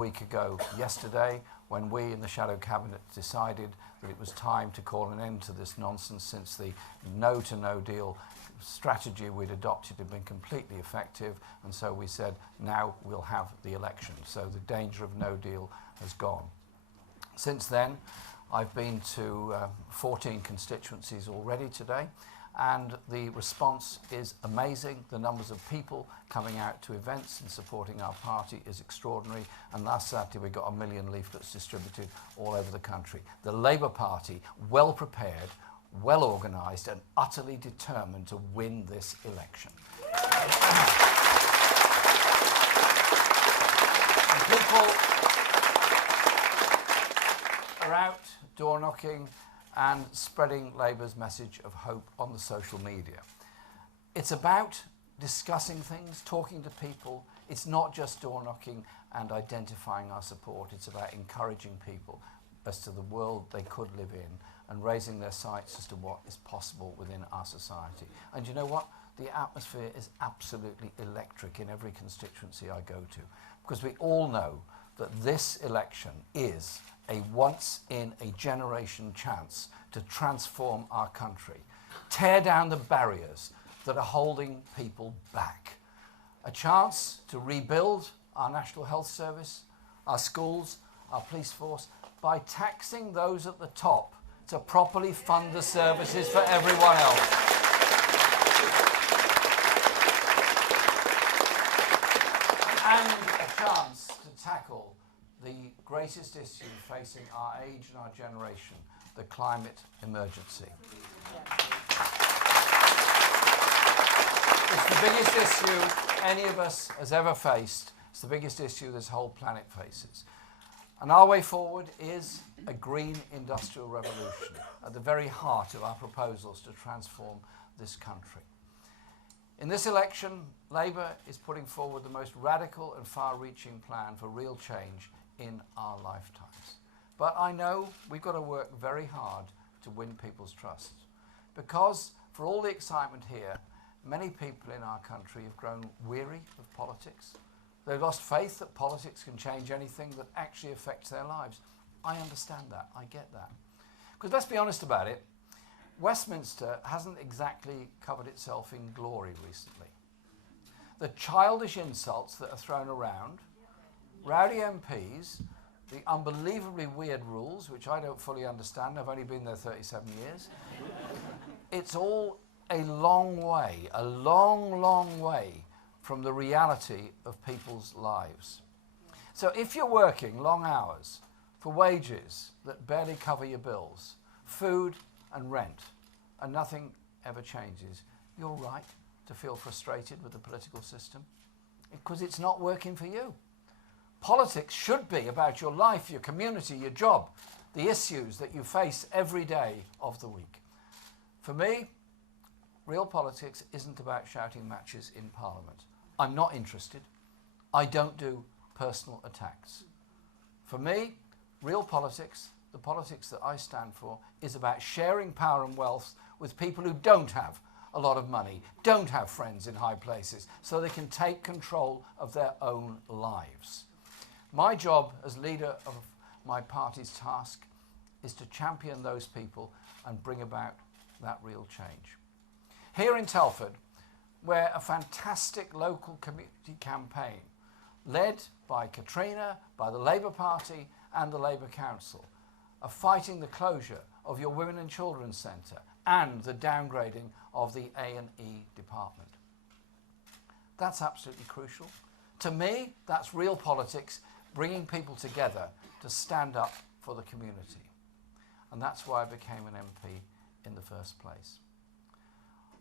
week ago yesterday when we in the Shadow Cabinet decided that it was time to call an end to this nonsense, since the no to no deal strategy we'd adopted had been completely effective, and so we said now we'll have the election. So the danger of no deal has gone. Since then, I've been to 14 constituencies already today, and the response is amazing. The numbers of people coming out to events and supporting our party is extraordinary, and last Saturday we got 1 million leaflets distributed all over the country. The Labour Party, well prepared, well organised and utterly determined to win this election. People are out door knocking and spreading Labour's message of hope on the social media. It's about discussing things, talking to people. It's not just door knocking and identifying our support. It's about encouraging people as to the world they could live in and raising their sights as to what is possible within our society. And you know what? The atmosphere is absolutely electric in every constituency I go to, because we all know that this election is a once-in-a-generation chance to transform our country, tear down the barriers that are holding people back, a chance to rebuild our National Health Service, our schools, our police force, by taxing those at the top to properly fund the services for everyone else. And a chance to tackle the greatest issue facing our age and our generation, the climate emergency. It's the biggest issue any of us has ever faced. It's the biggest issue this whole planet faces. And our way forward is a green industrial revolution at the very heart of our proposals to transform this country. In this election, Labour is putting forward the most radical and far-reaching plan for real change in our lifetimes. But I know we've got to work very hard to win people's trust, because for all the excitement here, many people in our country have grown weary of politics. They've lost faith that politics can change anything that actually affects their lives. I understand that, I get that. Because let's be honest about it, Westminster hasn't exactly covered itself in glory recently. The childish insults that are thrown around, rowdy MPs, the unbelievably weird rules, which I don't fully understand, I've only been there 37 years. It's all a long way, a long, long way from the reality of people's lives. So if you're working long hours for wages that barely cover your bills, food and rent, and nothing ever changes, you're right to feel frustrated with the political system, because it's not working for you. Politics should be about your life, your community, your job, the issues that you face every day of the week. For me, real politics isn't about shouting matches in Parliament. I'm not interested. I don't do personal attacks. For me, real politics, the politics that I stand for, is about sharing power and wealth with people who don't have a lot of money, don't have friends in high places, so they can take control of their own lives. My job as leader of my party's task is to champion those people and bring about that real change. Here in Telford, where a fantastic local community campaign led by Katrina, by the Labour Party and the Labour Council are fighting the closure of your Women and Children's Centre and the downgrading of the A&E department. That's absolutely crucial. To me, that's real politics, bringing people together to stand up for the community. And that's why I became an MP in the first place.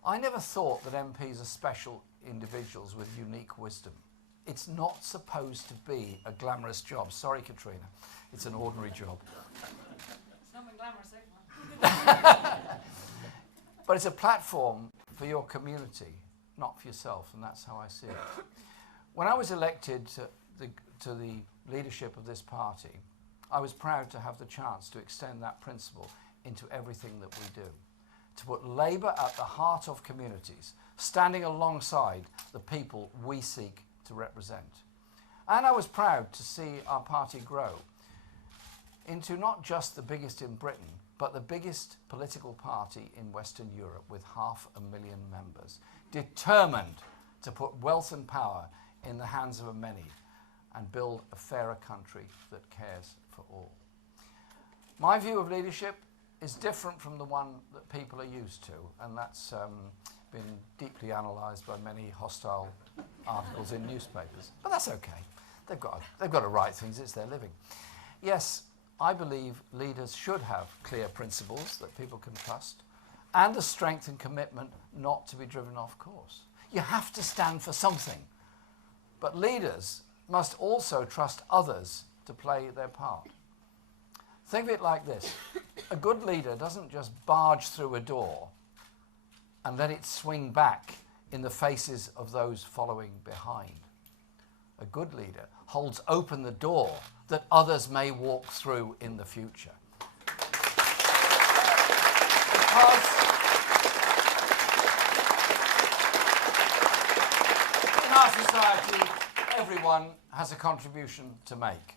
I never thought that MPs are special individuals with unique wisdom. It's not supposed to be a glamorous job. Sorry, Katrina. It's an ordinary job. It's not glamorous, But it's a platform for your community, not for yourself, and that's how I see it. When I was elected to the leadership of this party, I was proud to have the chance to extend that principle into everything that we do, to put Labour at the heart of communities, standing alongside the people we seek to represent. And I was proud to see our party grow into not just the biggest in Britain, but the biggest political party in Western Europe with 500,000 members, determined to put wealth and power in the hands of the many and build a fairer country that cares for all. My view of leadership is different from the one that people are used to, and that's been deeply analysed by many hostile articles in newspapers. But that's okay. They've got to write things. It's their living. Yes, I believe leaders should have clear principles that people can trust and the strength and commitment not to be driven off course. You have to stand for something. But leaders must also trust others to play their part. Think of it like this. A good leader doesn't just barge through a door and let it swing back in the faces of those following behind. A good leader holds open the door that others may walk through in the future. Because in our society, everyone has a contribution to make.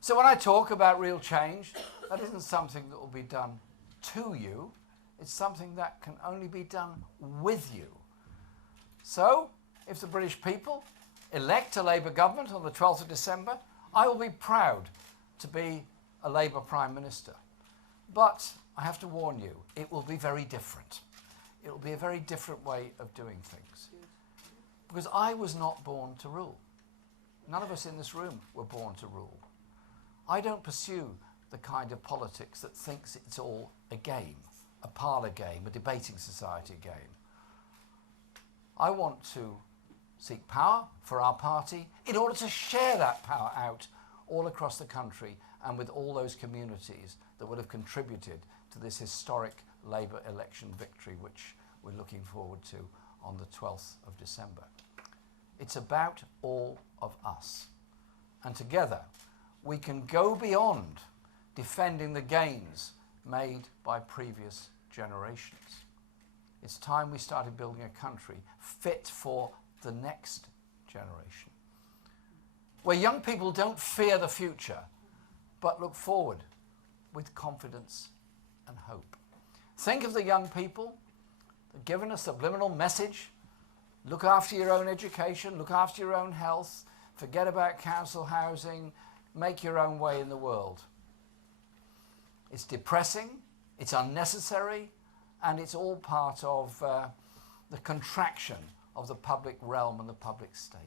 So when I talk about real change, that isn't something that will be done to you. It's something that can only be done with you. So, if the British people elect a Labour government on the 12th of December, I will be proud to be a Labour Prime Minister. But I have to warn you, it will be very different. It will be a very different way of doing things. Because I was not born to rule. None of us in this room were born to rule. I don't pursue the kind of politics that thinks it's all a game, a parlour game, a debating society game. I want to seek power for our party in order to share that power out all across the country and with all those communities that would have contributed to this historic Labour election victory, which we're looking forward to on the 12th of December. It's about all of us. And together, we can go beyond defending the gains made by previous generations. It's time we started building a country fit for the next generation, where young people don't fear the future, but look forward with confidence and hope. Think of the young people that have given a subliminal message: look after your own education, look after your own health, forget about council housing, make your own way in the world. It's depressing, it's unnecessary, and it's all part of the contraction of the public realm and the public state.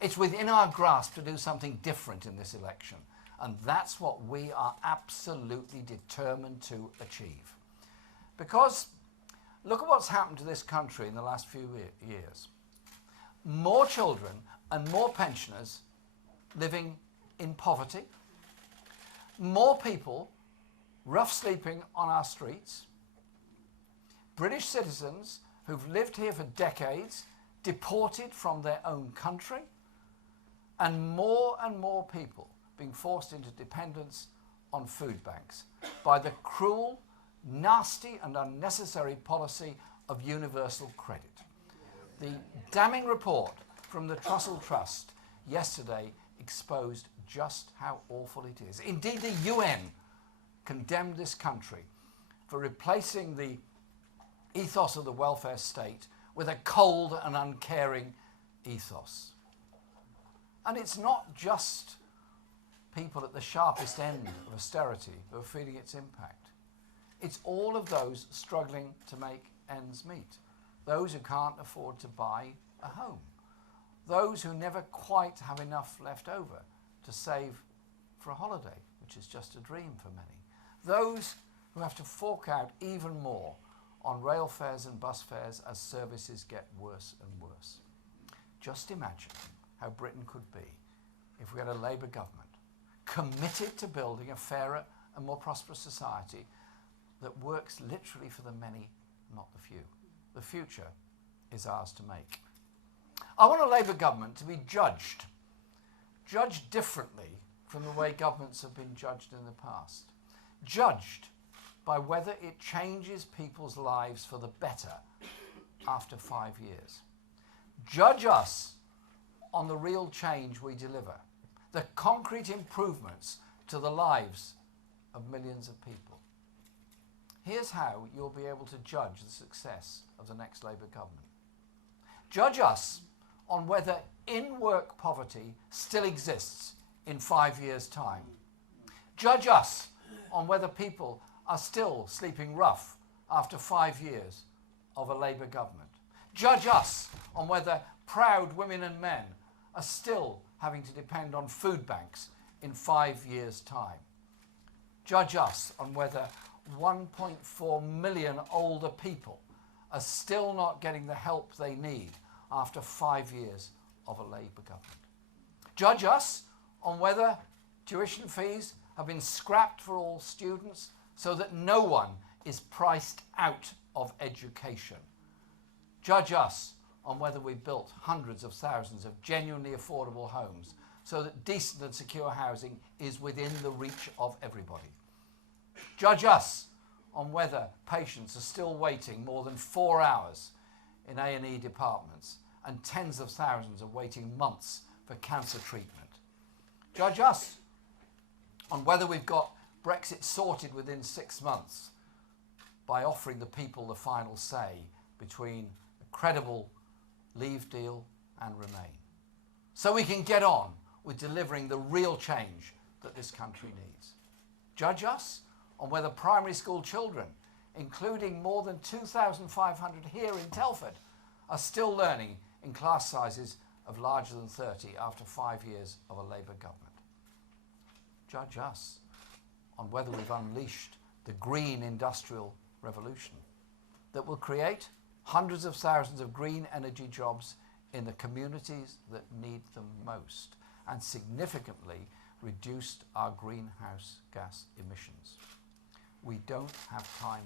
It's within our grasp to do something different in this election, and that's what we are absolutely determined to achieve. Because look at what's happened to this country in the last few years. More children and more pensioners living in poverty, more people rough sleeping on our streets, British citizens who've lived here for decades, deported from their own country, and more people being forced into dependence on food banks by the cruel, nasty and unnecessary policy of universal credit. The damning report from the Trussell Trust yesterday exposed just how awful it is. Indeed, the UN condemned this country for replacing the ethos of the welfare state with a cold and uncaring ethos. And it's not just people at the sharpest end of austerity who are feeling its impact. It's all of those struggling to make ends meet, those who can't afford to buy a home, those who never quite have enough left over to save for a holiday, which is just a dream for many, those who have to fork out even more on rail fares and bus fares as services get worse and worse. Just imagine how Britain could be if we had a Labour government committed to building a fairer and more prosperous society that works literally for the many, not the few. The future is ours to make. I want a Labour government to be judged differently from the way governments have been judged in the past. Judged by whether it changes people's lives for the better after 5 years. Judge us on the real change we deliver, the concrete improvements to the lives of millions of people. Here's how you'll be able to judge the success of the next Labour government. Judge us on whether in-work poverty still exists in 5 years' time. Judge us on whether people are still sleeping rough after 5 years of a Labour government. Judge us on whether proud women and men are still having to depend on food banks in 5 years' time. Judge us on whether 1.4 million older people are still not getting the help they need after 5 years of a Labour government. Judge us on whether tuition fees have been scrapped for all students so that no one is priced out of education. Judge us on whether we've built hundreds of thousands of genuinely affordable homes so that decent and secure housing is within the reach of everybody. Judge us on whether patients are still waiting more than 4 hours in A&E departments and tens of thousands are waiting months for cancer treatment. Judge us on whether we've got Brexit sorted within 6 months by offering the people the final say between a credible leave deal and remain. So we can get on with delivering the real change that this country needs. Judge us on whether primary school children, including more than 2,500 here in Telford, are still learning in class sizes of larger than 30 after 5 years of a Labour government. Judge us on whether we've unleashed the green industrial revolution that will create hundreds of thousands of green energy jobs in the communities that need them most and significantly reduced our greenhouse gas emissions. We don't have time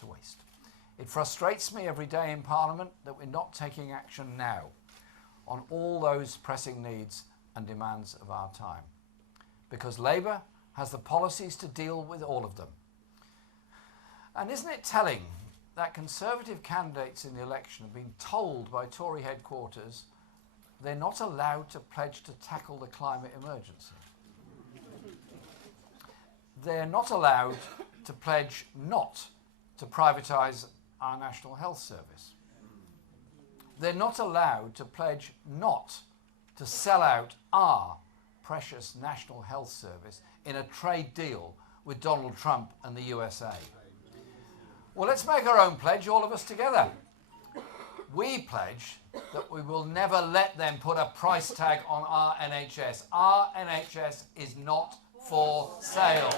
to waste. It frustrates me every day in Parliament that we're not taking action now on all those pressing needs and demands of our time, because Labour has the policies to deal with all of them. And isn't it telling that Conservative candidates in the election have been told by Tory headquarters they're not allowed to pledge to tackle the climate emergency? They're not allowed to pledge not to privatise our National Health Service. They're not allowed to pledge not to sell out our precious National Health Service in a trade deal with Donald Trump and the USA. Well, let's make our own pledge, all of us together. We pledge that we will never let them put a price tag on our NHS. Our NHS is not for sale.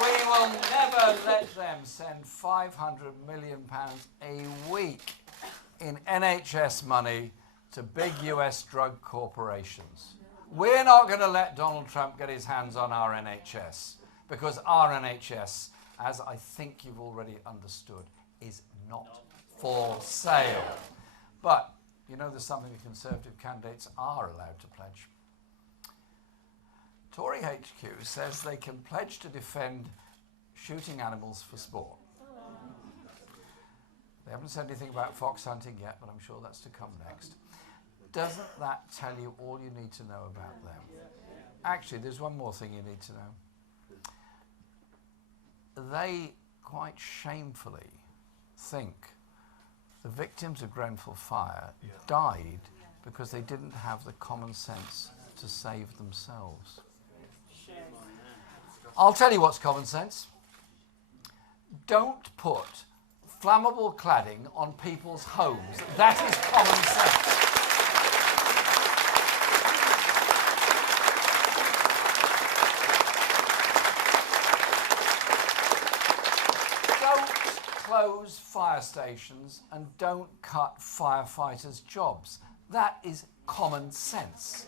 We will never let them send £500 million a week in NHS money to big US drug corporations. We're not going to let Donald Trump get his hands on our NHS, because our NHS, as I think you've already understood, is not for sale. But, you know, there's something the Conservative candidates are allowed to pledge. Tory HQ says they can pledge to defend shooting animals for sport. They haven't said anything about fox hunting yet, but I'm sure that's to come next. Doesn't that tell you all you need to know about them? Actually, there's one more thing you need to know. They quite shamefully think the victims of Grenfell Fire died because they didn't have the common sense to save themselves. I'll tell you what's common sense. Don't put flammable cladding on people's homes. That is common sense. Close fire stations and don't cut firefighters' jobs. That is common sense.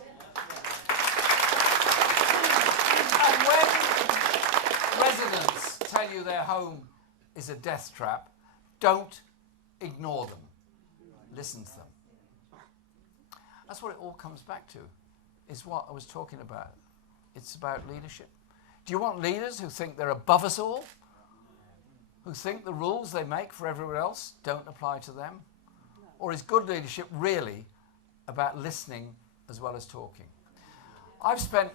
And when residents tell you their home is a death trap, don't ignore them. Listen to them. That's what it all comes back to, is what I was talking about it's about leadership? Do you want leaders who think they're above us all? Who think the rules they make for everyone else don't apply to them? Or is good leadership really about listening as well as talking? I've spent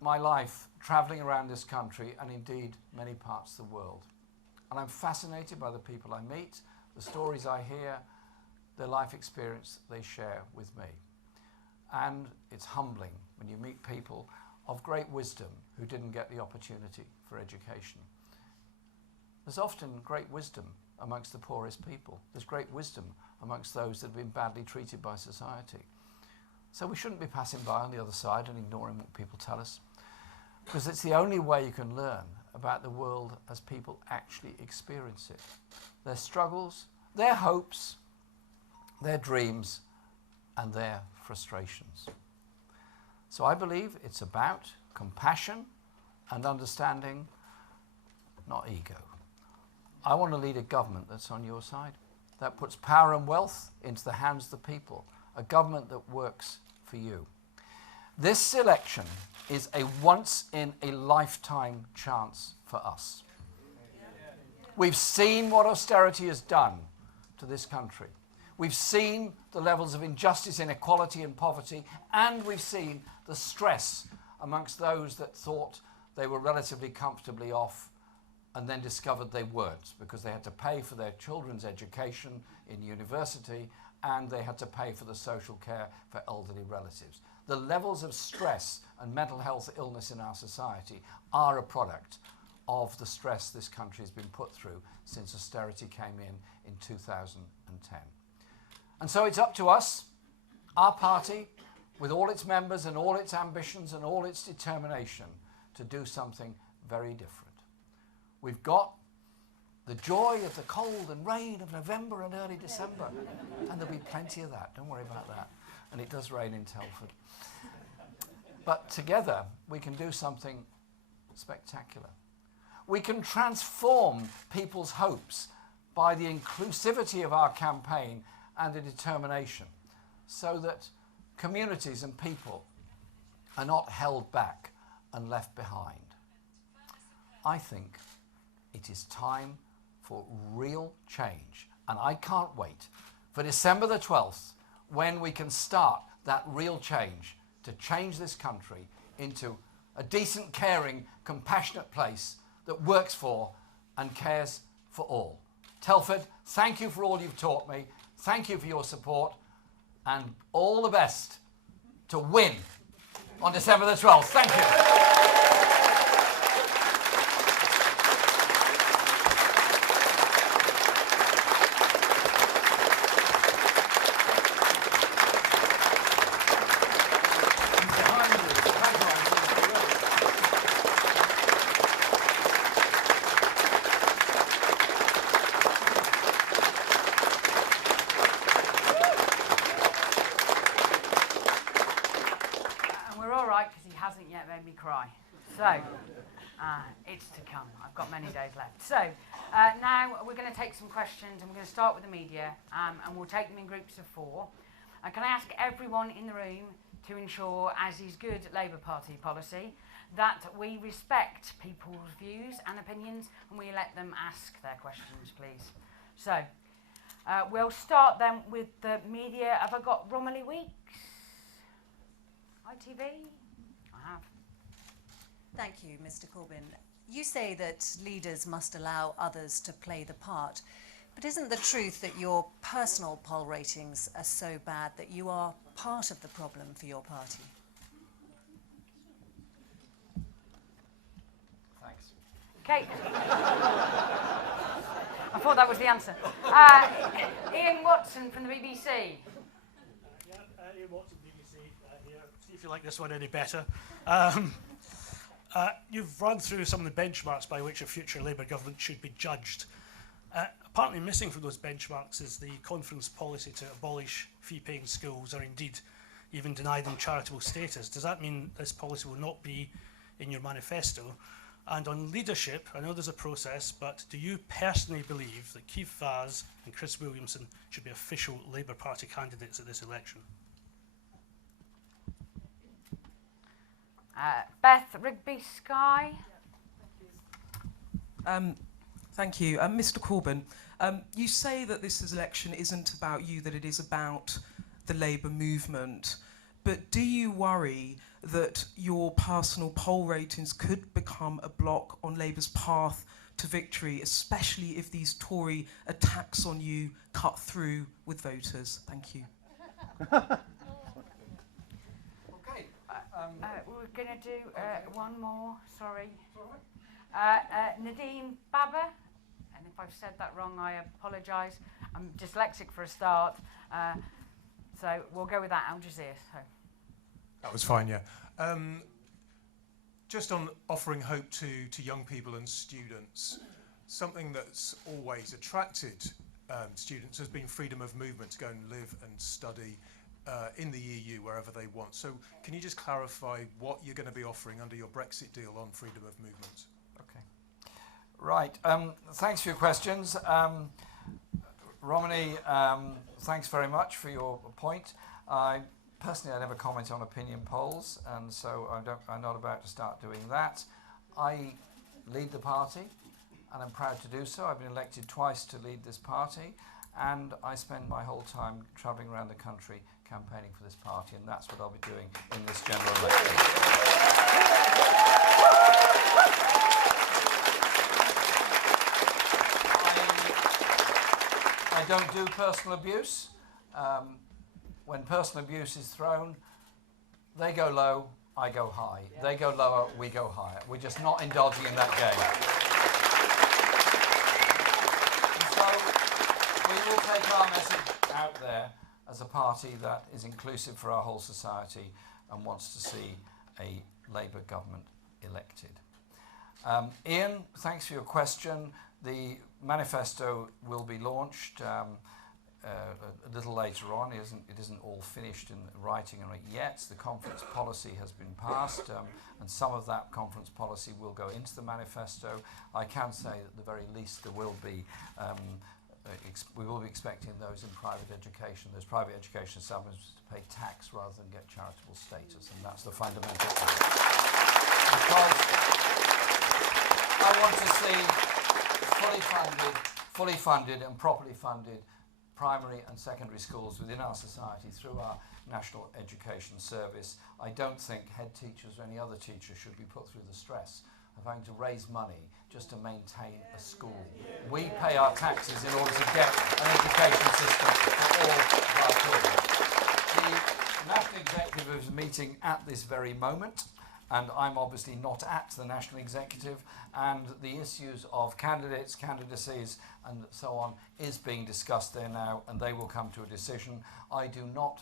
my life travelling around this country and indeed many parts of the world. And I'm fascinated by the people I meet, the stories I hear, the life experience they share with me. And it's humbling when you meet people of great wisdom who didn't get the opportunity for education. There's often great wisdom amongst the poorest people. There's great wisdom amongst those that have been badly treated by society. So we shouldn't be passing by on the other side and ignoring what people tell us, because it's the only way you can learn about the world as people actually experience it. Their struggles, their hopes, their dreams, and their frustrations. So I believe it's about compassion and understanding, not ego. I want to lead a government that's on your side, that puts power and wealth into the hands of the people, a government that works for you. This election is a once-in-a-lifetime chance for us. We've seen what austerity has done to this country. We've seen the levels of injustice, inequality and poverty, and we've seen the stress amongst those that thought they were relatively comfortably off and then discovered they weren't, because they had to pay for their children's education in university and they had to pay for the social care for elderly relatives. The levels of stress and mental health illness in our society are a product of the stress this country has been put through since austerity came in 2010. And so it's up to us, our party, with all its members and all its ambitions and all its determination, to do something very different. We've got the joy of the cold and rain of November and early December, and there'll be plenty of that, don't worry about that. And it does rain in Telford. But together we can do something spectacular. We can transform people's hopes by the inclusivity of our campaign and the determination, so that communities and people are not held back and left behind. I think it is time for real change, and I can't wait for December the 12th, when we can start that real change to change this country into a decent, caring, compassionate place that works for and cares for all. Telford, thank you for all you've taught me. Thank you for your support, and all the best to win on December the 12th. Thank you. Cry. So, it's to come. I've got many days left. So, now we're going to take some questions, and we're going to start with the media, and we'll take them in groups of 4. Can I ask everyone in the room to ensure, as is good Labour Party policy, that we respect people's views and opinions, and we let them ask their questions, please. So, we'll start then with the media. Have I got Romilly Weeks? ITV? I have. Thank you, Mr. Corbyn. You say that leaders must allow others to play the part, but isn't the truth that your personal poll ratings are so bad that you are part of the problem for your party? Thanks. Okay. I thought that was the answer. Ian Watson from the BBC. Yeah, Ian Watson, BBC here. See if you like this one any better. You've run through some of the benchmarks by which a future Labour government should be judged. Apparently missing from those benchmarks is the conference policy to abolish fee-paying schools, or indeed even deny them charitable status. Does that mean this policy will not be in your manifesto? And on leadership, I know there's a process, but do you personally believe that Keith Vaz and Chris Williamson should be official Labour Party candidates at this election? Beth Rigby Sky. Thank you. Mr. Corbyn, you say that this election isn't about you, that it is about the Labour movement. But do you worry that your personal poll ratings could become a block on Labour's path to victory, especially if these Tory attacks on you cut through with voters? Thank you. Okay. We're going to do one more, sorry. Nadine Baba, and if I've said that wrong, I apologise. I'm dyslexic for a start, so we'll go with that, Al Jazeera. So. That was fine, yeah. Just on offering hope to young people and students, something that's always attracted students has been freedom of movement to go and live and study in the EU wherever they want. So can you just clarify what you're going to be offering under your Brexit deal on freedom of movement? Okay. Right. Thanks for your questions. Romney, thanks very much for your point. Personally, I never comment on opinion polls, and so I'm not about to start doing that. I lead the party, and I'm proud to do so. I've been elected twice to lead this party, and I spend my whole time travelling around the country campaigning for this party, and that's what I'll be doing in this general election. I don't do personal abuse. When personal abuse is thrown, they go low, I go high. Yeah. They go lower, we go higher. We're just not indulging in that game. And so we will take our message out there as a party that is inclusive for our whole society and wants to see a Labour government elected. Ian, thanks for your question. The manifesto will be launched a little later on. It isn't all finished in writing yet. The conference policy has been passed, and some of that conference policy will go into the manifesto. I can say that at the very least there will be, we will be expecting those in private education, those private education establishments to pay tax rather than get charitable status, and that's the fundamental thing. Because I want to see fully funded and properly funded primary and secondary schools within our society through our National Education Service. I don't think head teachers or any other teacher should be put through the stress of having to raise money just to maintain a school. We pay our taxes in order to get an education system for all of our children. The National Executive is meeting at this very moment, and I'm obviously not at the National Executive, and the issues of candidates, candidacies, and so on is being discussed there now, and they will come to a decision. I do not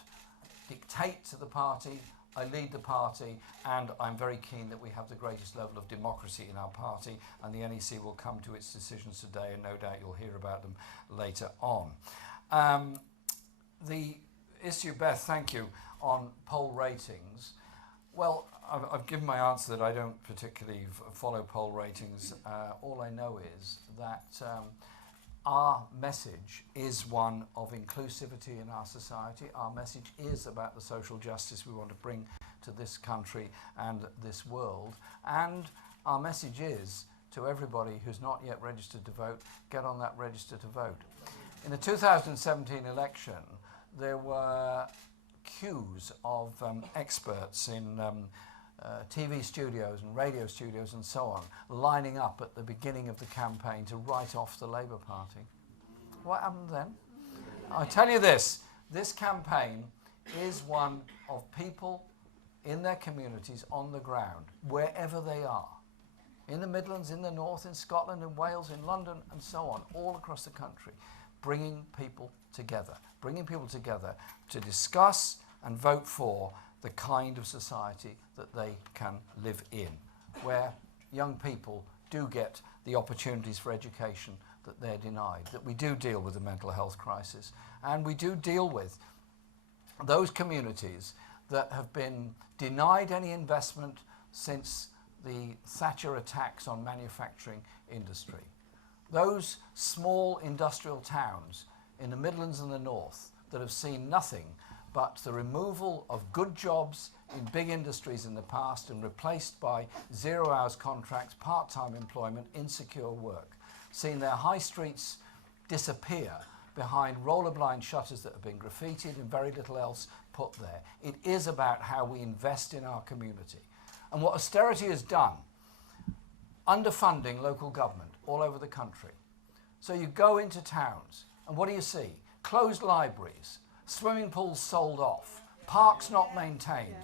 dictate to the party. I lead the party, and I'm very keen that we have the greatest level of democracy in our party, and the NEC will come to its decisions today, and no doubt you'll hear about them later on. The issue, Beth, thank you, on poll ratings. Well, I've given my answer that I don't particularly follow poll ratings. All I know is that our message is one of inclusivity in our society. Our message is about the social justice we want to bring to this country and this world. And our message is to everybody who's not yet registered to vote, get on that register to vote. In the 2017 election, there were queues of experts in TV studios and radio studios and so on, lining up at the beginning of the campaign to write off the Labour Party. What happened then? I tell you this campaign is one of people in their communities on the ground, wherever they are, in the Midlands, in the North, in Scotland, in Wales, in London, and so on, all across the country, bringing people together to discuss and vote for the kind of society that they can live in, where young people do get the opportunities for education that they're denied, that we do deal with the mental health crisis, and we do deal with those communities that have been denied any investment since the Thatcher attacks on manufacturing industry. Those small industrial towns in the Midlands and the North that have seen nothing but the removal of good jobs in big industries in the past and replaced by 0 hours contracts, part-time employment, insecure work. Seeing their high streets disappear behind roller-blind shutters that have been graffitied and very little else put there. It is about how we invest in our community. And what austerity has done, underfunding local government all over the country. So you go into towns and what do you see? Closed libraries, swimming pools sold off, parks not maintained,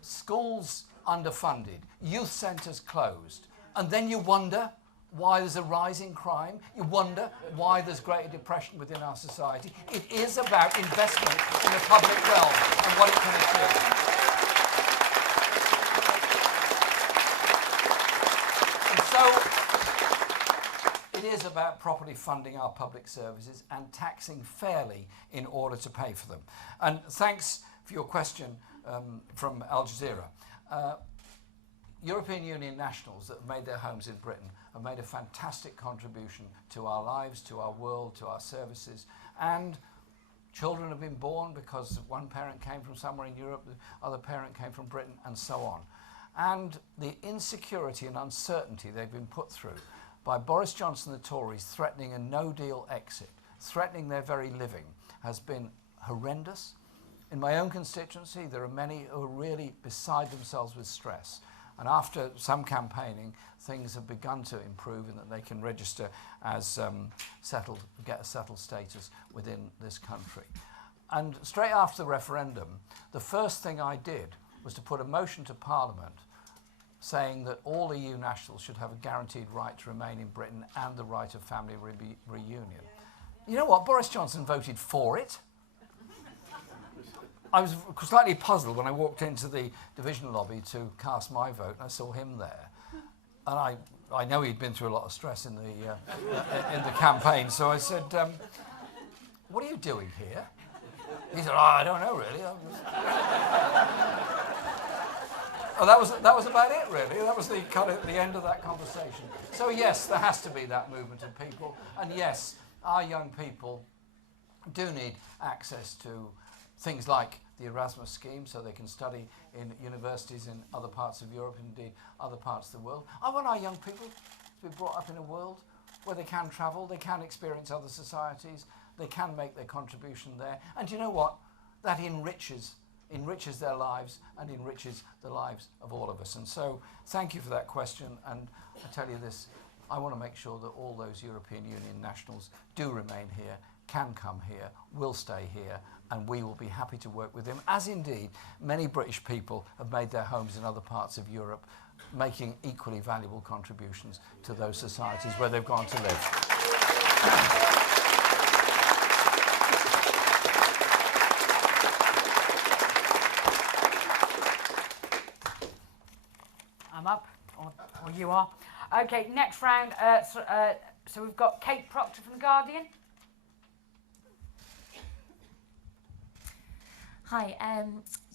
schools underfunded, youth centres closed. And then you wonder why there's a rise in crime. You wonder why there's greater depression within our society. It is about investment in the public realm and what it can achieve. And so it is about properly funding our public services and taxing fairly in order to pay for them. And thanks for your question from Al Jazeera. European Union nationals that have made their homes in Britain have made a fantastic contribution to our lives, to our world, to our services, and children have been born because one parent came from somewhere in Europe, the other parent came from Britain, and so on. And the insecurity and uncertainty they've been put through by Boris Johnson and the Tories threatening a no-deal exit, threatening their very living, has been horrendous. In my own constituency, there are many who are really beside themselves with stress. And after some campaigning, things have begun to improve in that they can register as get a settled status within this country. And straight after the referendum, the first thing I did was to put a motion to Parliament saying that all EU nationals should have a guaranteed right to remain in Britain and the right of family reunion. You know what? Boris Johnson voted for it. I was slightly puzzled when I walked into the division lobby to cast my vote and I saw him there. And I know he'd been through a lot of stress in the campaign, so I said, what are you doing here? He said, I don't know really. Oh, that was about it really. That was the end of that conversation. So yes, there has to be that movement of people. And yes, our young people do need access to things like the Erasmus scheme so they can study in universities in other parts of Europe, indeed other parts of the world. I want our young people to be brought up in a world where they can travel, they can experience other societies, they can make their contribution there. And you know what? That enriches their lives and enriches the lives of all of us. And so thank you for that question. And I tell you this, I want to make sure that all those European Union nationals do remain here, can come here, will stay here, and we will be happy to work with them, as indeed many British people have made their homes in other parts of Europe, making equally valuable contributions to those societies where they've gone to live. I'm up, or you are. Okay, next round. So we've got Kate Proctor from The Guardian. Hi,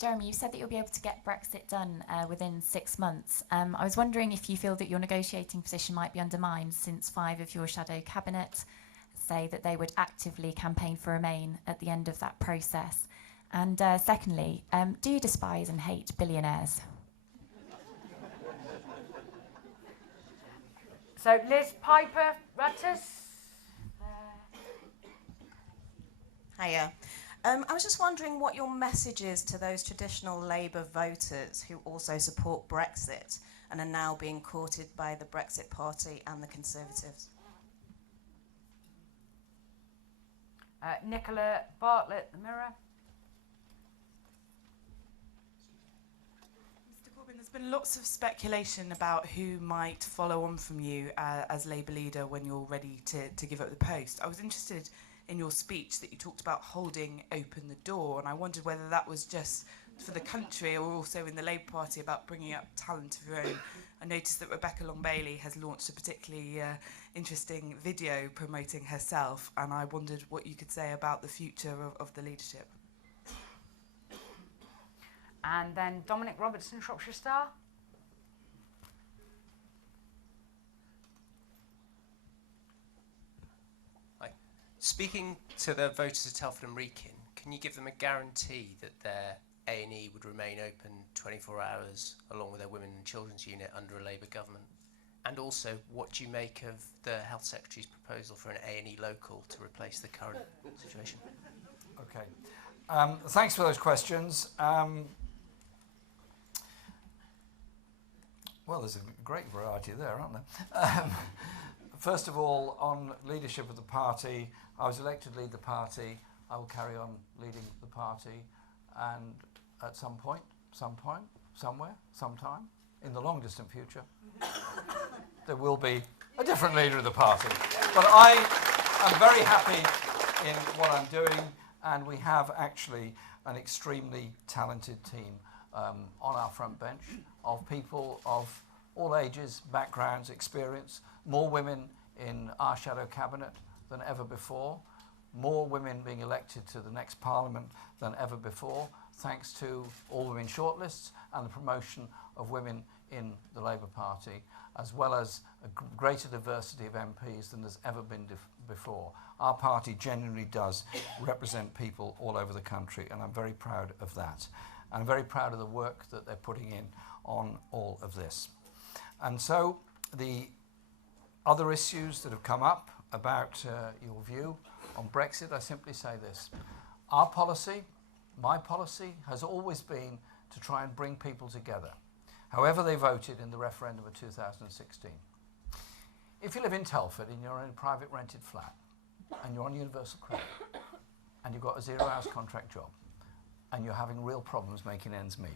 Jeremy, you said that you'll be able to get Brexit done within 6 months. I was wondering if you feel that your negotiating position might be undermined since 5 of your shadow cabinet say that they would actively campaign for Remain at the end of that process. And secondly, do you despise and hate billionaires? So Liz Piper Rutters. Hiya. I was just wondering what your message is to those traditional Labour voters who also support Brexit and are now being courted by the Brexit Party and the Conservatives. Nicola Bartlett, The Mirror. Mr Corbyn, there's been lots of speculation about who might follow on from you as Labour leader when you're ready to give up the post. I was interested in your speech that you talked about holding open the door, and I wondered whether that was just for the country or also in the Labour Party about bringing up talent of your own. I noticed that Rebecca Long-Bailey has launched a particularly interesting video promoting herself, and I wondered what you could say about the future of the leadership. And then Dominic Robertson, Shropshire Star. Speaking to the voters of Telford and Wrekin, can you give them a guarantee that their A&E would remain open 24 hours along with their Women and Children's Unit under a Labour government? And also, what do you make of the Health Secretary's proposal for an A&E local to replace the current situation? Okay. Thanks for those questions. Well, there's a great variety there, aren't there? First of all, on leadership of the party, I was elected to lead the party. I will carry on leading the party, and at some point, somewhere, sometime, in the long distant future, there will be a different leader of the party. But I am very happy in what I'm doing, and we have actually an extremely talented team on our front bench of people of all ages, backgrounds, experience, more women in our shadow cabinet than ever before, more women being elected to the next parliament than ever before, thanks to all women shortlists and the promotion of women in the Labour Party, as well as a greater diversity of MPs than there's ever been before. Our party genuinely does represent people all over the country, and I'm very proud of that. I'm very proud of the work that they're putting in on all of this. And so the other issues that have come up about your view on Brexit, I simply say this. Our policy, my policy, has always been to try and bring people together, however they voted in the referendum of 2016. If you live in Telford and you're in a private rented flat and you're on universal credit and you've got a 0 hours contract job and you're having real problems making ends meet,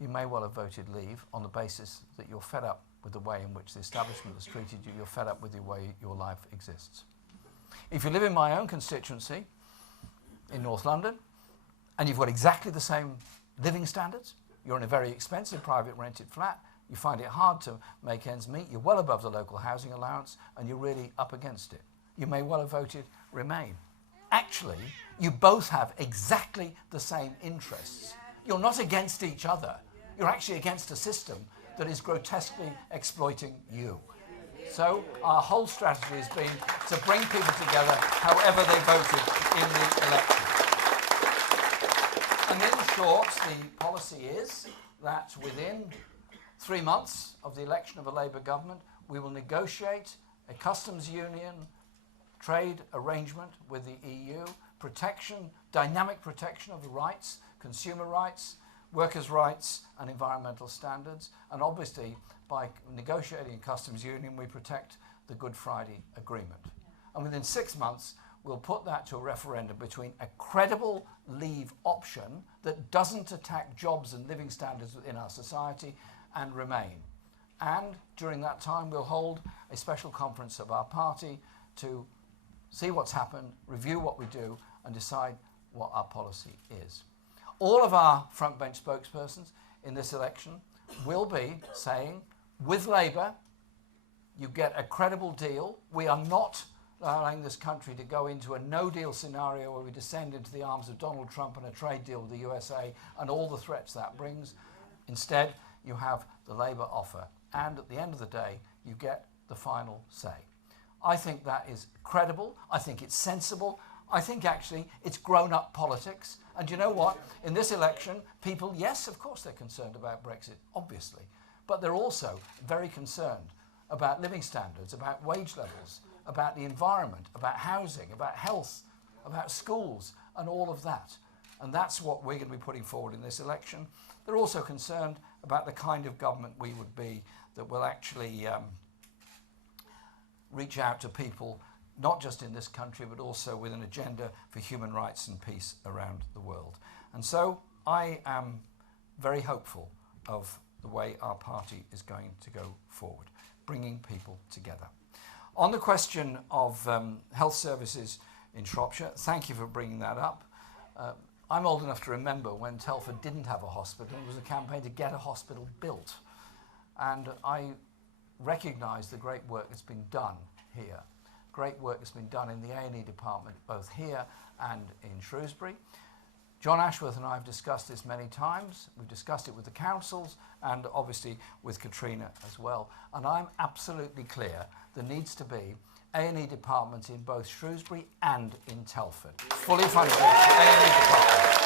you may well have voted leave on the basis that you're fed up with the way in which the establishment has treated you, you're fed up with the way your life exists. If you live in my own constituency in North London and you've got exactly the same living standards, you're in a very expensive private rented flat, you find it hard to make ends meet, you're well above the local housing allowance and you're really up against it, you may well have voted Remain. Actually, you both have exactly the same interests. You're not against each other. You're actually against a system that is grotesquely exploiting you. So our whole strategy has been to bring people together however they voted in the election. And in short, the policy is that within 3 months of the election of a Labour government, we will negotiate a customs union trade arrangement with the EU, protection, dynamic protection of the rights, consumer rights, workers' rights and environmental standards, and obviously by negotiating a customs union we protect the Good Friday Agreement. And within 6 months we'll put that to a referendum between a credible leave option that doesn't attack jobs and living standards within our society and Remain. And during that time we'll hold a special conference of our party to see what's happened, review what we do and decide what our policy is. All of our front bench spokespersons in this election will be saying, with Labour, you get a credible deal. We are not allowing this country to go into a no-deal scenario where we descend into the arms of Donald Trump and a trade deal with the USA and all the threats that brings. Instead, you have the Labour offer. And at the end of the day, you get the final say. I think that is credible. I think it's sensible. I think actually it's grown-up politics. And you know what? In this election, people, yes, of course they're concerned about Brexit, obviously. But they're also very concerned about living standards, about wage levels, about the environment, about housing, about health, about schools, and all of that. And that's what we're going to be putting forward in this election. They're also concerned about the kind of government we would be that will actually reach out to people, not just in this country, but also with an agenda for human rights and peace around the world. And so I am very hopeful of the way our party is going to go forward, bringing people together. On the question of health services in Shropshire, thank you for bringing that up. I'm old enough to remember when Telford didn't have a hospital. It was a campaign to get a hospital built. And I recognise the great work that's been done here. Great work that's been done in the A&E department, both here and in Shrewsbury. John Ashworth and I have discussed this many times. We've discussed it with the councils and obviously with Katrina as well. And I'm absolutely clear there needs to be A&E department in both Shrewsbury and in Telford. Fully funded A&E department.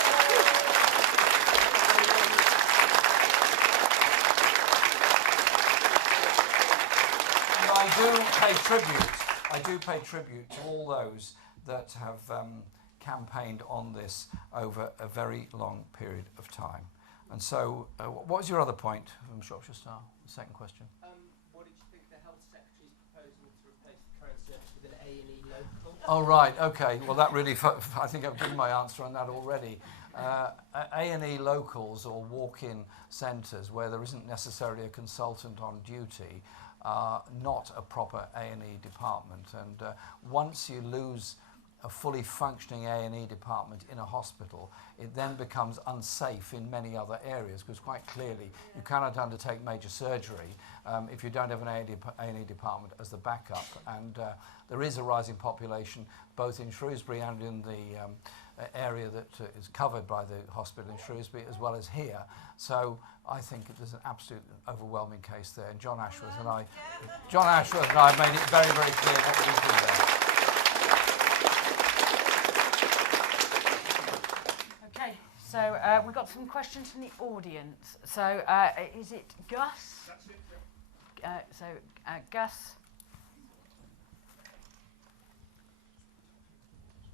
And I do pay tribute to all those that have campaigned on this over a very long period of time. And so, what was your other point from Shropshire Star? The second question. What did you think of the Health Secretary's proposal to replace the current service with an A&E local? Oh, right, okay. Well, that really, I think I've given my answer on that already. A&E locals or walk-in centres where there isn't necessarily a consultant on duty are not a proper A&E department. And once you lose a fully functioning A&E department in a hospital, it then becomes unsafe in many other areas, because quite clearly you cannot undertake major surgery if you don't have an A&E department as the backup. And there is a rising population both in Shrewsbury and in the area that is covered by the hospital in Shrewsbury, as well as here. So I think there's an absolute overwhelming case there. And John Ashworth and I have made it very, very clear what we do there. So we've got some questions from the audience. So is it Gus? That's it, yeah. Gus.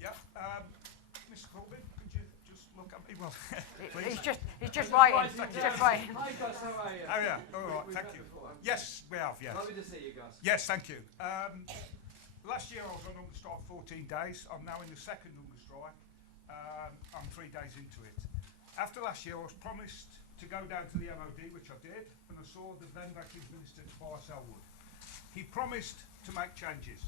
Yeah. Mr. Corbyn, could you just look at me? Well, He's just writing. He's just writing. Hi Gus, how are you? Oh yeah. All right. Thank you. Yes, we have. Yes. Lovely to see you, Gus. Yes, thank you. Last year I was on hunger strike 14 days. I'm now in the second hunger strike. I'm 3 days into it. After last year I was promised to go down to the MOD, which I did, and I saw the then Veterans Minister Tobias Elwood. He promised to make changes.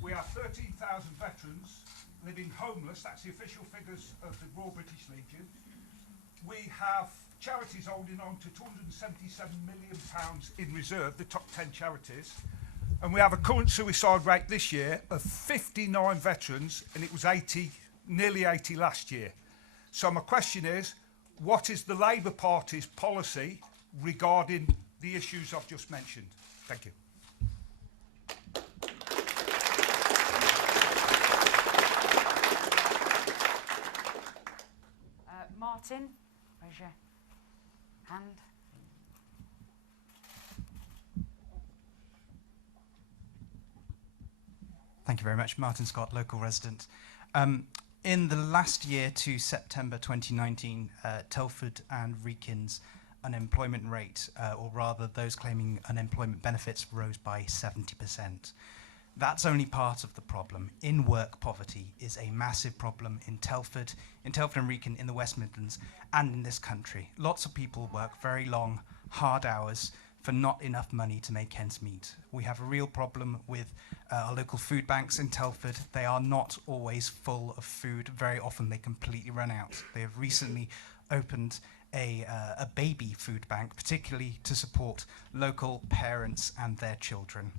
We have 13,000 veterans living homeless, that's the official figures of the Royal British Legion. We have charities holding on to £277 million in reserve, the top 10 charities. And we have a current suicide rate this year of 59 veterans, and it was nearly 80 last year. So my question is, what is the Labour Party's policy regarding the issues I've just mentioned? Thank you. Martin, raise your hand. Thank you very much. Martin Scott, local resident. In the last year to September 2019, Telford and Wrekin's unemployment rate, or rather those claiming unemployment benefits, rose by 70%. That's only part of the problem. In-work poverty is a massive problem in Telford and Wrekin, in the West Midlands, and in this country. Lots of people work very long, hard hours for not enough money to make ends meet. We have a real problem with our local food banks in Telford. They are not always full of food. Very often they completely run out. They have recently opened a baby food bank, particularly to support local parents and their children.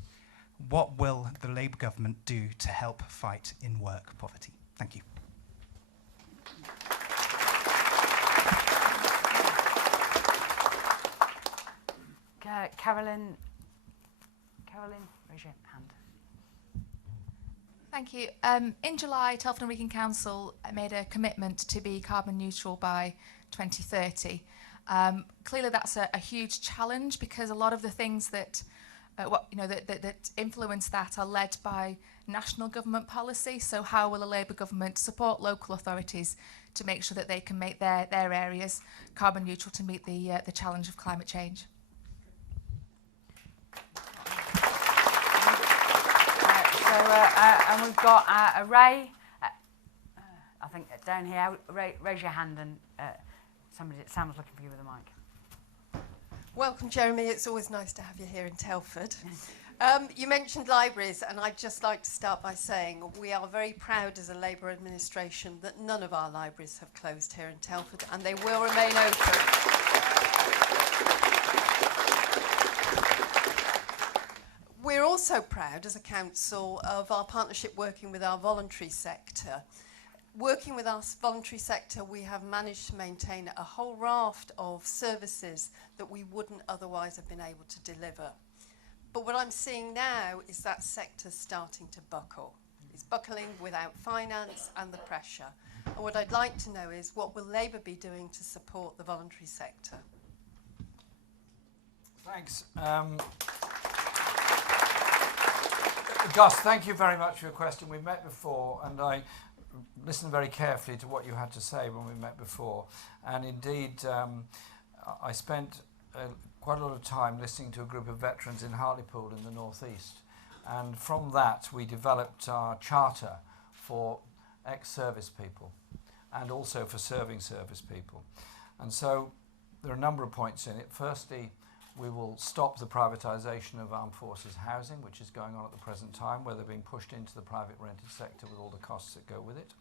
What will the Labour government do to help fight in-work poverty? Thank you. Carolyn, raise your hand. Thank you. In July, Telford and Wrekin Council made a commitment to be carbon neutral by 2030. Clearly, that's a huge challenge, because a lot of the things that influence that are led by national government policy. So, how will the Labour government support local authorities to make sure that they can make their areas carbon neutral to meet the challenge of climate change? And we've got Ray. I think down here. Ray, raise your hand, and Sam's looking for you with a mic. Welcome, Jeremy. It's always nice to have you here in Telford. You mentioned libraries, and I'd just like to start by saying we are very proud as a Labour administration that none of our libraries have closed here in Telford, and they will remain open. We're also proud as a council of our partnership working with our voluntary sector. Working with our voluntary sector, we have managed to maintain a whole raft of services that we wouldn't otherwise have been able to deliver. But what I'm seeing now is that sector starting to buckle. It's buckling without finance and the pressure. And what I'd like to know is, what will Labour be doing to support the voluntary sector? Thanks. Gus, thank you very much for your question. We met before, and I listened very carefully to what you had to say when we met before. And indeed, I spent quite a lot of time listening to a group of veterans in Hartlepool in the northeast. And from that, we developed our charter for ex-service people and also for serving service people. And so there are a number of points in it. Firstly, we will stop the privatisation of armed forces housing, which is going on at the present time, where they're being pushed into the private rented sector with all the costs that go with it.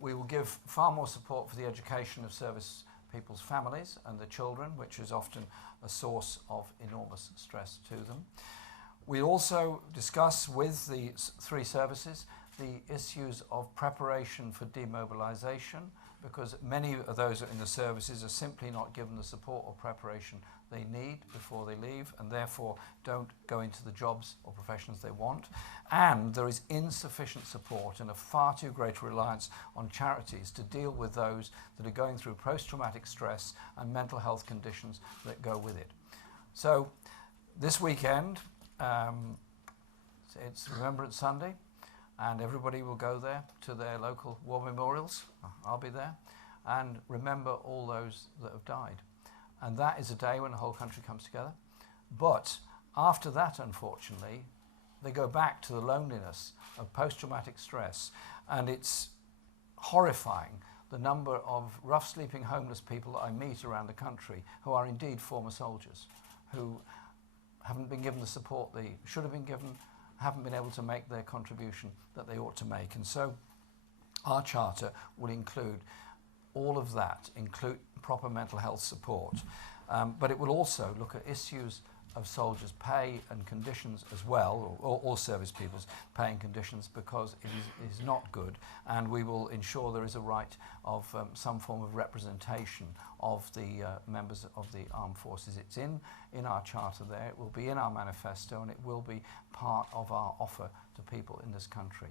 We will give far more support for the education of service people's families and the children, which is often a source of enormous stress to them. We also discuss with the three services the issues of preparation for demobilisation, because many of those in the services are simply not given the support or preparation they need before they leave, and therefore don't go into the jobs or professions they want. And there is insufficient support and a far too great reliance on charities to deal with those that are going through post-traumatic stress and mental health conditions that go with it. So this weekend, it's Remembrance Sunday, and everybody will go there to their local war memorials. I'll be there, and remember all those that have died. And that is a day when the whole country comes together. But after that, unfortunately, they go back to the loneliness of post-traumatic stress, and it's horrifying the number of rough sleeping homeless people that I meet around the country who are indeed former soldiers, who haven't been given the support they should have been given, haven't been able to make their contribution that they ought to make. And so our charter will include all of that, include proper mental health support, but it will also look at issues of soldiers' pay and conditions as well, or all service people's pay and conditions, because it is not good, and we will ensure there is a right of some form of representation of the members of the armed forces. It's in our charter there, it will be in our manifesto, and it will be part of our offer to people in this country.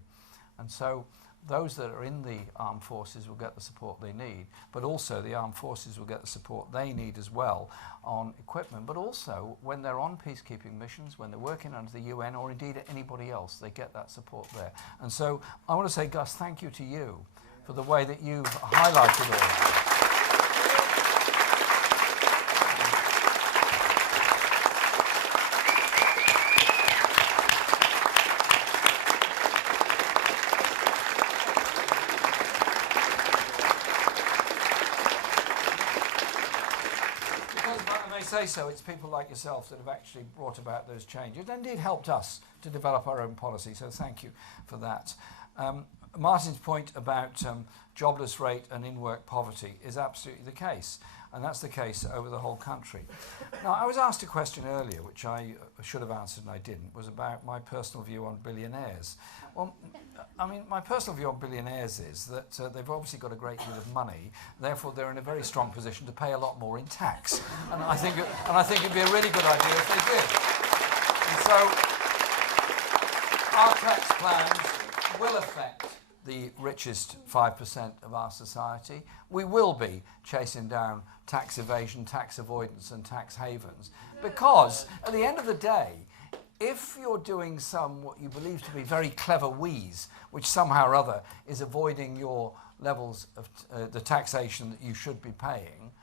And so those that are in the armed forces will get the support they need, but also the armed forces will get the support they need as well on equipment, but also when they're on peacekeeping missions, when they're working under the UN, or indeed anybody else, they get that support there. And so I want to say, Gus, thank you to you for the way that you've highlighted all of that. Say so, it's people like yourself that have actually brought about those changes and indeed helped us to develop our own policy, so thank you for that. Martin's point about jobless rate and in-work poverty is absolutely the case, and that's the case over the whole country. Now, I was asked a question earlier, which I should have answered and I didn't, was about my personal view on billionaires. Well, I mean, my personal view on billionaires is that they've obviously got a great deal of money, therefore they're in a very strong position to pay a lot more in tax. And I think it'd be a really good idea if they did. And so our tax plans will affect the richest 5% of our society. We will be chasing down tax evasion, tax avoidance and tax havens, because at the end of the day, if you're doing some what you believe to be very clever wheeze, which somehow or other is avoiding your levels of the taxation that you should be paying,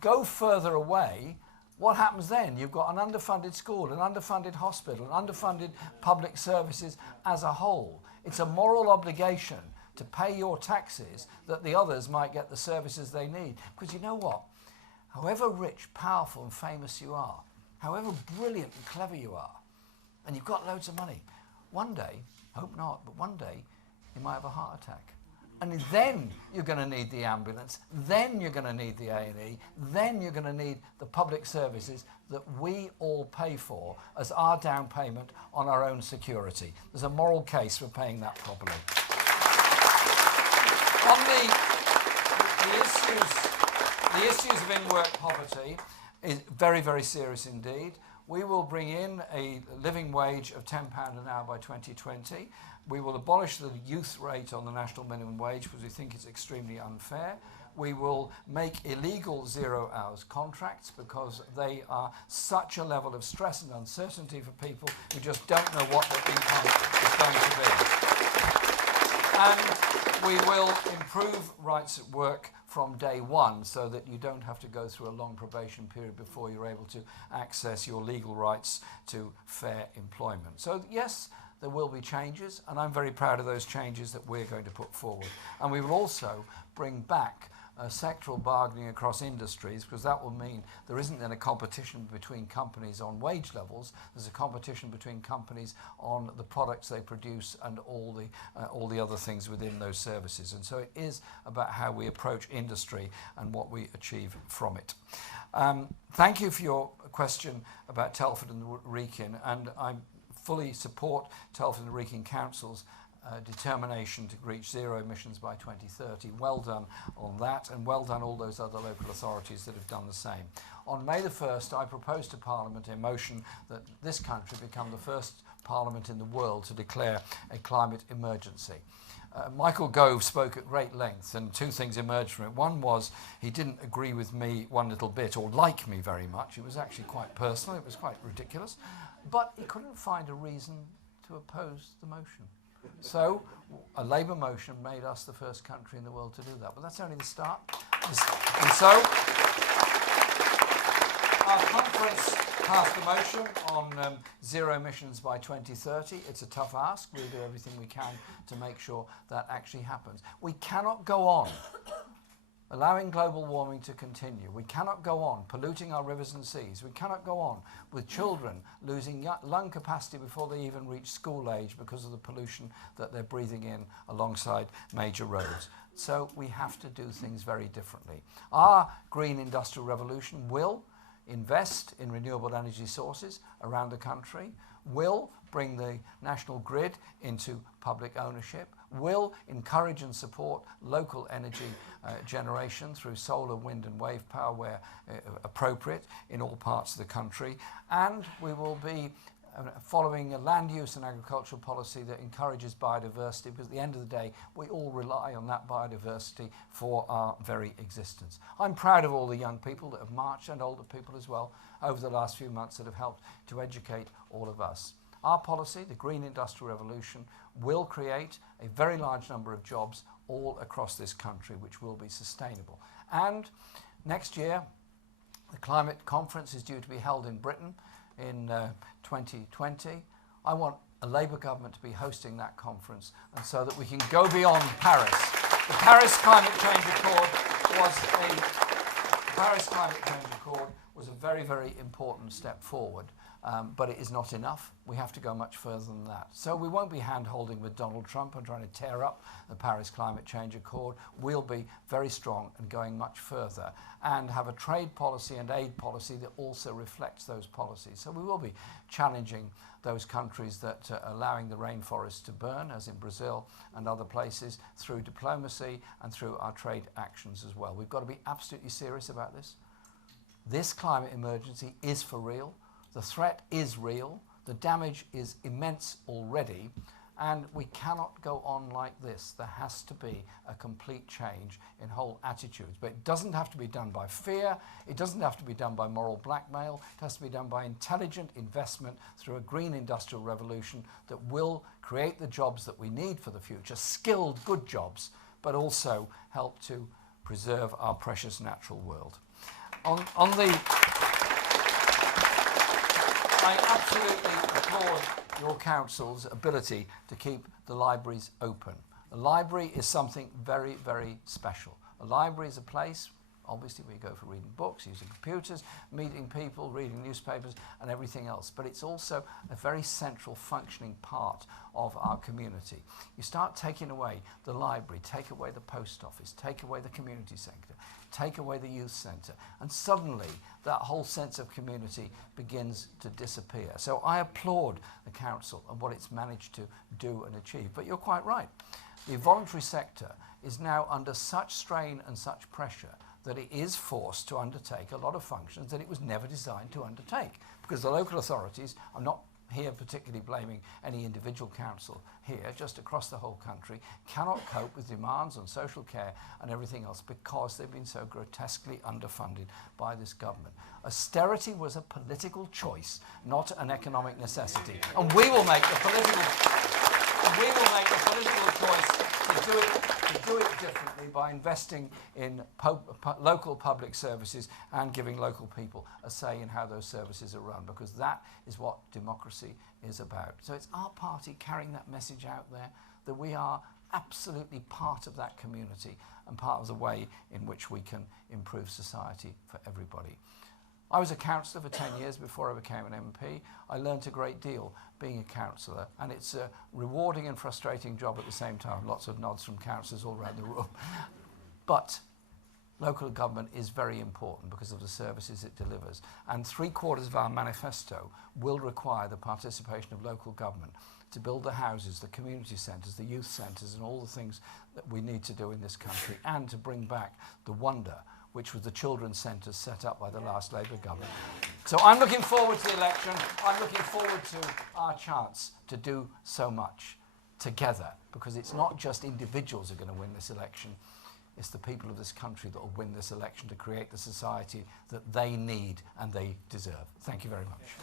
go further away, what happens then? You've got an underfunded school, an underfunded hospital, an underfunded public services as a whole. It's a moral obligation to pay your taxes that the others might get the services they need. Because you know what? However rich, powerful and famous you are, however brilliant and clever you are, and you've got loads of money, one day, hope not, but one day, you might have a heart attack. And then you're going to need the ambulance, then you're going to need the A&E, then you're going to need the public services that we all pay for as our down payment on our own security. There's a moral case for paying that properly. On the issues of in-work poverty is very, very serious indeed. We will bring in a living wage of £10 an hour by 2020. We will abolish the youth rate on the national minimum wage because we think it's extremely unfair. We will make illegal 0 hours contracts because they are such a level of stress and uncertainty for people who just don't know what their income is going to be. And we will improve rights at work from day one so that you don't have to go through a long probation period before you're able to access your legal rights to fair employment. So yes, there will be changes, and I'm very proud of those changes that we're going to put forward. And we will also bring back sectoral bargaining across industries, because that will mean there isn't then a competition between companies on wage levels. There's a competition between companies on the products they produce and all the other things within those services. And so it is about how we approach industry and what we achieve from it. Thank you for your question about Telford and Wrekin, and I fully support Telford and Wrekin Council's determination to reach zero emissions by 2030. Well done on that, and well done all those other local authorities that have done the same. On May the 1st, I proposed to Parliament a motion that this country become the first Parliament in the world to declare a climate emergency. Michael Gove spoke at great length, and two things emerged from it. One was he didn't agree with me one little bit, or like me very much. It was actually quite personal. It was quite ridiculous. But he couldn't find a reason to oppose the motion. So a Labour motion made us the first country in the world to do that. But that's only the start. And so our conference passed a motion on zero emissions by 2030. It's a tough ask. We'll do everything we can to make sure that actually happens. We cannot go on allowing global warming to continue. We cannot go on polluting our rivers and seas. We cannot go on with children losing lung capacity before they even reach school age because of the pollution that they're breathing in alongside major roads. So we have to do things very differently. Our green industrial revolution will invest in renewable energy sources around the country, will bring the national grid into public ownership, will encourage and support local energy generation through solar, wind and wave power where appropriate in all parts of the country, and we will be following a land use and agricultural policy that encourages biodiversity, because at the end of the day we all rely on that biodiversity for our very existence. I'm proud of all the young people that have marched, and older people as well, over the last few months that have helped to educate all of us. Our policy, the Green Industrial Revolution, will create a very large number of jobs all across this country, which will be sustainable. And next year, the climate conference is due to be held in Britain in 2020. I want a Labour government to be hosting that conference, and so that we can go beyond Paris. The Paris Climate Change Accord was a very, very important step forward. But it is not enough. We have to go much further than that. So we won't be hand-holding with Donald Trump and trying to tear up the Paris Climate Change Accord. We'll be very strong and going much further, and have a trade policy and aid policy that also reflects those policies. So we will be challenging those countries that are allowing the rainforests to burn, as in Brazil and other places, through diplomacy and through our trade actions as well. We've got to be absolutely serious about this. This climate emergency is for real. The threat is real, the damage is immense already, and we cannot go on like this. There has to be a complete change in whole attitudes. But it doesn't have to be done by fear, it doesn't have to be done by moral blackmail, it has to be done by intelligent investment through a green industrial revolution that will create the jobs that we need for the future, skilled, good jobs, but also help to preserve our precious natural world. I absolutely applaud your council's ability to keep the libraries open. A library is something very, very special. A library is a place, obviously, where you go for reading books, using computers, meeting people, reading newspapers and everything else. But it's also a very central functioning part of our community. You start taking away the library, take away the post office, take away the community centre, take away the youth centre, and suddenly that whole sense of community begins to disappear. So I applaud the council and what it's managed to do and achieve. But you're quite right. The voluntary sector is now under such strain and such pressure that it is forced to undertake a lot of functions that it was never designed to undertake, because the local authorities, I'm not here particularly blaming any individual council here, just across the whole country, cannot cope with demands on social care and everything else because they've been so grotesquely underfunded by this government. Austerity was a political choice, not an economic necessity. And we will make the political choice to do it differently by investing in local public services and giving local people a say in how those services are run, because that is what democracy is about. So it's our party carrying that message out there that we are absolutely part of that community and part of the way in which we can improve society for everybody. I was a councillor for 10 years before I became an MP. I learnt a great deal being a councillor, and it's a rewarding and frustrating job at the same time. Lots of nods from councillors all around the room. But local government is very important because of the services it delivers. And 3/4 of our manifesto will require the participation of local government to build the houses, the community centres, the youth centres, and all the things that we need to do in this country, and to bring back the wonder which was the children's centres set up by the last Labour government. So I'm looking forward to the election. I'm looking forward to our chance to do so much together, because it's not just individuals who are going to win this election. It's the people of this country that will win this election to create the society that they need and they deserve. Thank you very much.